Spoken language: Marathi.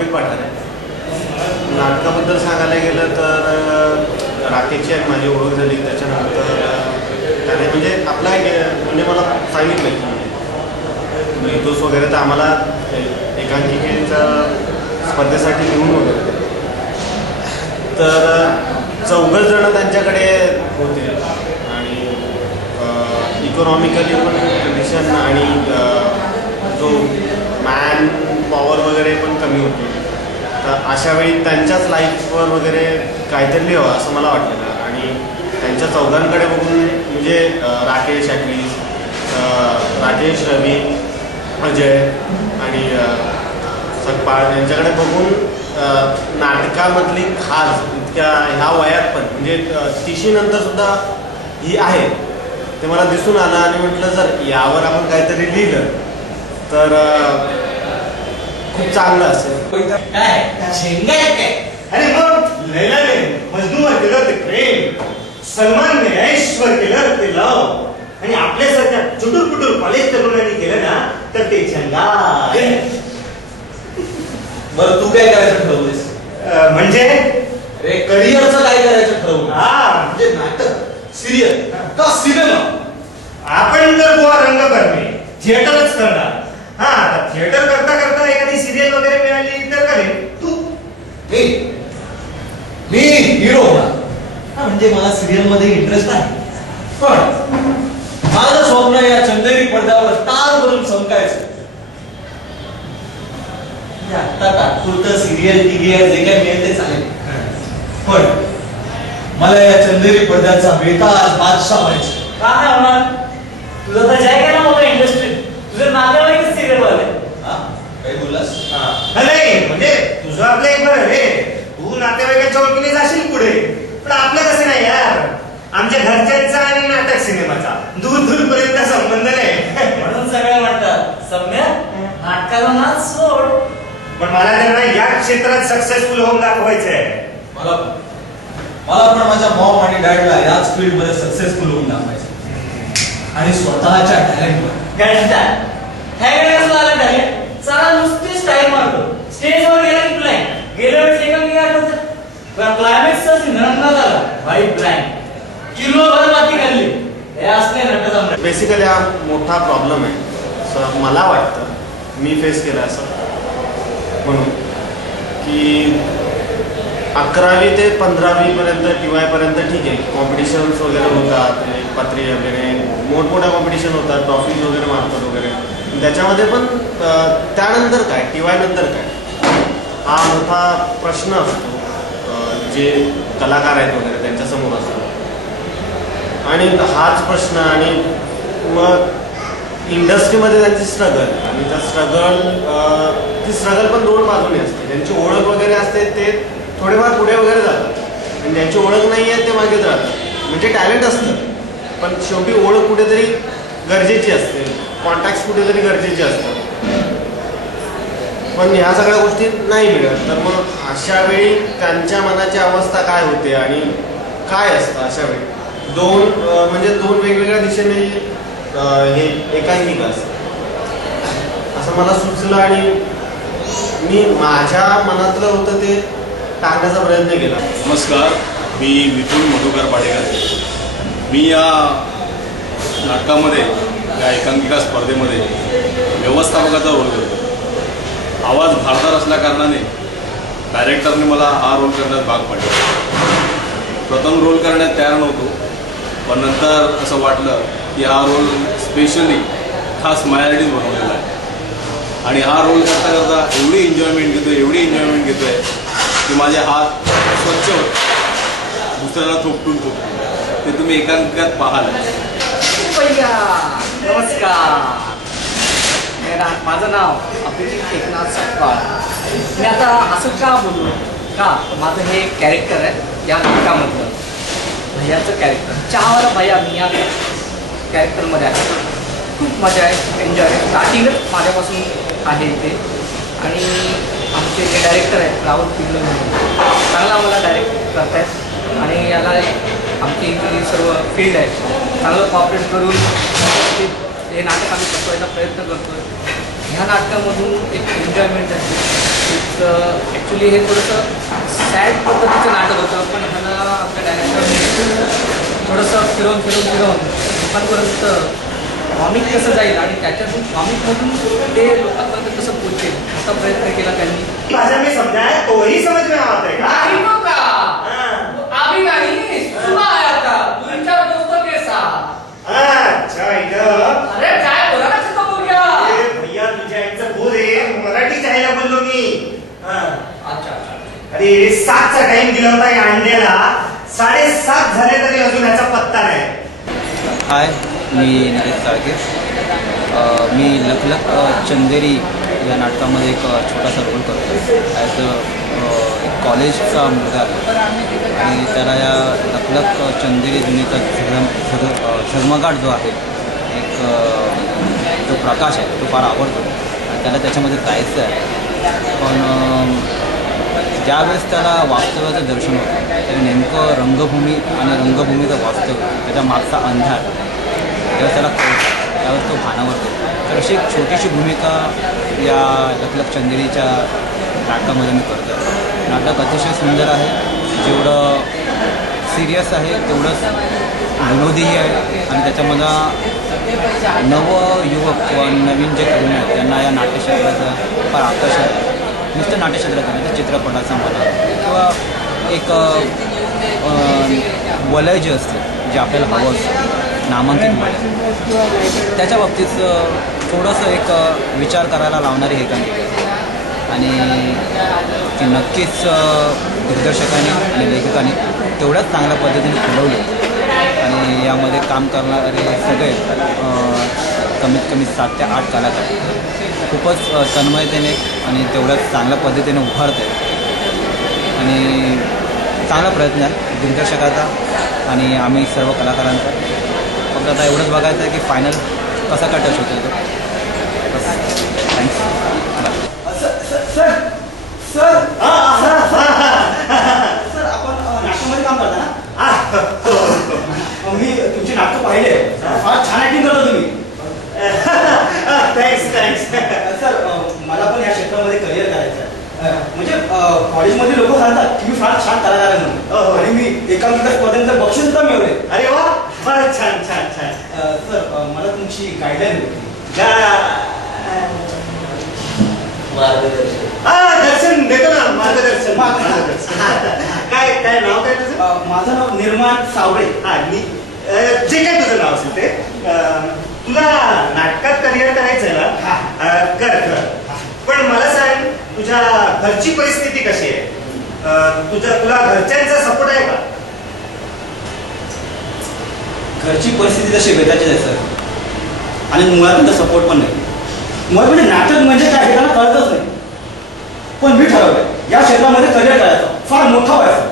कपिल पठारे. नाटकाबद्दल सांगायला गेलं तर राकेशची एक माझी ओळख झाली. त्याच्यानंतर त्याने म्हणजे आपला म्हणजे मला सांगितलं की इतोस वगैरे तर आम्हाला एकांकिकेच्या स्पर्धेसाठी घेऊन वगैरे. तर 4 जण त्यांच्याकडे होते आणि इकॉनॉमिकली पण कंडिशन आणि जो मॅन पॉवर वगैरे पण कमी होती. तर अशा वेळी त्यांच्याच लाईफवर वगैरे काहीतरी लिहावं असं मला वाटलेलं. आणि त्यांच्या 4घांकडे बघून म्हणजे राकेश ॲटलीस्ट, राकेश, रवी, अजय आणि सकपाळ यांच्याकडे बघून नाटकामधली खास इतक्या ह्या वयात पण म्हणजे 30 नंतर सुद्धा ही आहे ते मला दिसून आलं. आणि म्हटलं जर यावर आपण काहीतरी लिहिलं तर खूप चांगलं असेल. अरे मग लैलाने मजनूवर केलं ते प्रेम, सलमानने ऐश्वर केलं ते लव, आणि आपल्यासारख्या चुटूर पुटूर कॉलेज तरुणांनी केलं ना तर ते जंगाल. बरं, तू काय करायचं ठरवलंस? म्हणजे अरे करिअरचं काय करायचं ठरवलं? म्हणजे नाटक, सिरियल का सिनेमा? आपण जर बुवा रंग करणे थिएटरच करणार. आता थिएटर करता करता एखादी सिरियल वगैरे मिळाली तर करेन. तू? मी हिरो होणार. म्हणजे मला सिरियल मध्ये इंटरेस्ट आहे, पण माझं स्वप्न या चंदेरी पडद्यावर स्टार बनून चमकायचं. आता तात्पुरतं सिरियल टीव्ही जे काय मिळेल ते चालेल, पण मला या चंदेरी पडद्याचा बेताज बादशाह व्हायचं. काय होणार? तुझं तर जय केला मोठा इंडस्ट्री, तुझं नातेवाईकच सिरियल वाले. काय बोललास? नाही म्हणजे तुझं आपलं एक बरं रे, तू नातेवाईकांच्या ओळखीने जाशील पुढे, पण आपलं कसं नाही यार. आमच्या घरच्यांचा आणि नाटक सिनेमाचा दूर दूरपर्यंत संबंध नाही. म्हणून सगळे म्हणतात सम्या नाटकाला नाच सोड. पण मला त्यांना या क्षेत्रात सक्सेसफुल होऊन दाखवायचंय. मला पण माझ्या मॉम आणि डॅडला याच फील्ड मध्ये सक्सेसफुल होऊन दाखवायचं आणि स्वतःच्या टॅलेंटवर. सारा नुसती स्टाईल मारतो, स्टेजवर गेला की ब्लँक. गेल्या वेळेस एकांकिका आठवतं, क्लायमॅक्सचा निरंतर झाला व्हाईट ब्लँक, किलोभर बाकी काढली. हे असले नाटक. बेसिकली हा मोठा प्रॉब्लेम आहे असं मला वाटतं. मी फेस केला असं म्हणून की 11वी ते 15वी पर्यंत TY पर्यंत ठीक आहे, कॉम्पिटिशन्स वगैरे होतात, पत्री वगैरे मोठमोठ्या कॉम्पिटिशन होतात, ट्रॉफीज वगैरे मारतात वगैरे. त्याच्यामध्ये पण त्यानंतर काय, TY नंतर काय, हा मोठा प्रश्न असतो जे कलाकार आहेत वगैरे त्यांच्यासमोर असतो. आणि हाच प्रश्न आणि मग इंडस्ट्रीमध्ये त्यांची स्ट्रगल, आणि त्या ती स्ट्रगल पण 2 बाजूने असते. ज्यांची ओळख वगैरे असते ते थोडेफार पुढे वगैरे जातात आणि ज्यांची ओळख नाही आहे ते मागेच राहतात. म्हणजे टॅलेंट असतं पण शेवटी ओळख कुठेतरी गरजेची असते, कॉन्टॅक्ट कुठेतरी गरजेचे असतात. पण ह्या सगळ्या गोष्टी नाही मिळत. तर मग अशा वेळी त्यांच्या मनाची अवस्था काय होते आणि काय असतं अशा वेळी. म्हणजे दोन वेगवेगळ्या दिशेने हे एकांकिका असतं असं मला सुचलं आणि मी माझ्या मनातलं होतं ते टाकण्याचा प्रयत्न केला. नमस्कार, मी मिथुन मधुकर पाडेकर. मी या नाटकामध्ये या एकांकिका स्पर्धेमध्ये व्यवस्थापकाचा रोल करतो. आवाज भारदार असल्या कारणाने डायरेक्टरने मला हा रोल करण्यास भाग पाडला. प्रथम रोल करण्यात तयार नव्हतो, पण नंतर असं वाटलं की हा रोल स्पेशली खास माझ्यासाठीच बनवलेला आहे. आणि हा रोल करता करता एवढी एन्जॉयमेंट घेतो आहे की माझे हात स्वच्छ होत, दुसऱ्याला थोपटून ते तुम्ही एकांकिकात पाहाल. नमस्कार, माझं नाव अभिजित एकनाथ सकपाळ. मी आता असं का बोलू का, माझं हे कॅरेक्टर आहे या नाटकामधलं, भैयाचं कॅरेक्टर. चहावाला भैया मी या कॅरेक्टरमध्ये आहे. खूप मजा आहे, एन्जॉय आहे. स्टार्टिंगच माझ्यापासून आहे इथे. आणि आमचे जे डायरेक्टर आहेत राहुल पिल्लो म्हणून, चांगला आम्हाला डायरेक्ट करतायत आणि याला आमची जी सर्व फील्ड आहे चांगलं कॉपरेट करून हे नाटक आम्ही शिकवायचा प्रयत्न करतो आहे. ह्या नाटकामधून एक एन्जॉयमेंट आहे. एक ॲक्च्युली हे थोडंसं सॅड पद्धतीचं नाटक होतं, पण ह्याला आपल्या डायरेक्टरने थोडंसं फिरवून लोकांपर्यंत कॉमिक कसं जाईल आणि त्याच्यातून कॉमिकमधून ते लोकांपर्यंत कसं पोहोचेल असा प्रयत्न केला त्यांनी. भाषा में समझा है तो ही समझ में आता है का? अभी नहीं, सुबह आया था 2-4 दोस्तों के साथ. अच्छा इधर अरे काय बोला ना तो बोल गया. भैया तुझ्या आईचं बोल रे, मराठी चायला बोललो मी. अच्छा. अरे 7चा टाइम दिला होता या अंड्याला, 7:30 झाले तरी अजून याचा पत्ता नाही. हाय, मी निलेश साळके. मी लखलख चंदेरी या नाटकामध्ये एक छोटासा रोल करतो. ॲज एक कॉलेजचा मुलगा आणि त्याला या लखलख चंदेरी जुनीचा झगमगाट जो आहे, एक जो प्रकाश आहे तो फार आवडतो आणि त्याला त्याच्यामध्ये जायचं आहे. पण ज्यावेळेस त्याला वास्तव्याचं दर्शन होतं त्यावेळी नेमकं रंगभूमी आणि रंगभूमीचं वास्तव त्याच्या मागचा अंधार जेव्हा त्याला कळतं त्यावेळेस तो भानावर येतो. तर अशी एक छोटीशी भूमिका या लखलख चंदेरीच्या नाटकामध्ये मी करतो. नाटक अतिशय सुंदर आहे, जेवढं सिरियस आहे तेवढंच विनोदीही आहे आणि त्याच्यामध्ये नवयुवक किंवा नवीन जे तरुण आहेत त्यांना या नाट्यक्षेत्राचा फार आकर्षण आहे. नुसतं नाट्यक्षेत्राचं नाही तर चित्रपटाचं म्हणा किंवा एक वलय जे असते जे आपल्याला हवं असतं नामांकित वलय, त्याच्या बाबतीत थोडंसं एक विचार करायला लावणारी एकांकिका आणि ती नक्कीच दिग्दर्शकांनी आणि लेखकांनी तेवढ्याच चांगल्या पद्धतीने फुलवली आणि यामध्ये काम करणारे सगळे कमीत कमी 7 ते 8 कलाकार खूपच तन्मयतेने आणि तेवढ्याच चांगल्या पद्धतीने उभारते आणि चांगला प्रयत्न आहे दिग्दर्शकाचा आणि आम्ही सर्व कलाकारांचा. फक्त आता एवढंच बघायचं आहे की फायनल कसा काय टच होतो तो. बस, थँक्स. सर सर सर आपण नाटकामध्ये काम करता ना? मी तुमचे नाटक पाहिले, फार छान ऍक्टिंग करता तुम्ही. थँक्स. सर मला पण या क्षेत्रामध्ये करिअर करायचं आहे. म्हणजे कॉलेजमध्ये लोक सांगतात की मी फार छान कलाकार आहे म्हणून आणि मी एकांकिका स्पर्धेनंतर बक्षीस सुद्धा मिळवले. अरे वा, फार छान. सर मला तुमची गाईडलाईन होती. दर्शन देतो ना, मार्गदर्शन. काय नाव काय तुझं? माझं नाव निर्माण सावळे. जे काय तुझं नाव असेल ते. तुला नाटकात करिअर करायचंय ना? कर. पण मला सांग, तुझ्या घरची परिस्थिती कशी आहे? तुला घरच्यांचा सपोर्ट आहे का? घरची परिस्थिती तशी बेताचीच आहे सर आणि मुळात त्यांचा सपोर्ट पण नाही. मुळात म्हणजे नाटक म्हणजे काय हे त्यांना कळतच नाही. पण मी ठरवलं या क्षेत्रामध्ये करिअर करायचं, फार मोठा व्हायचं.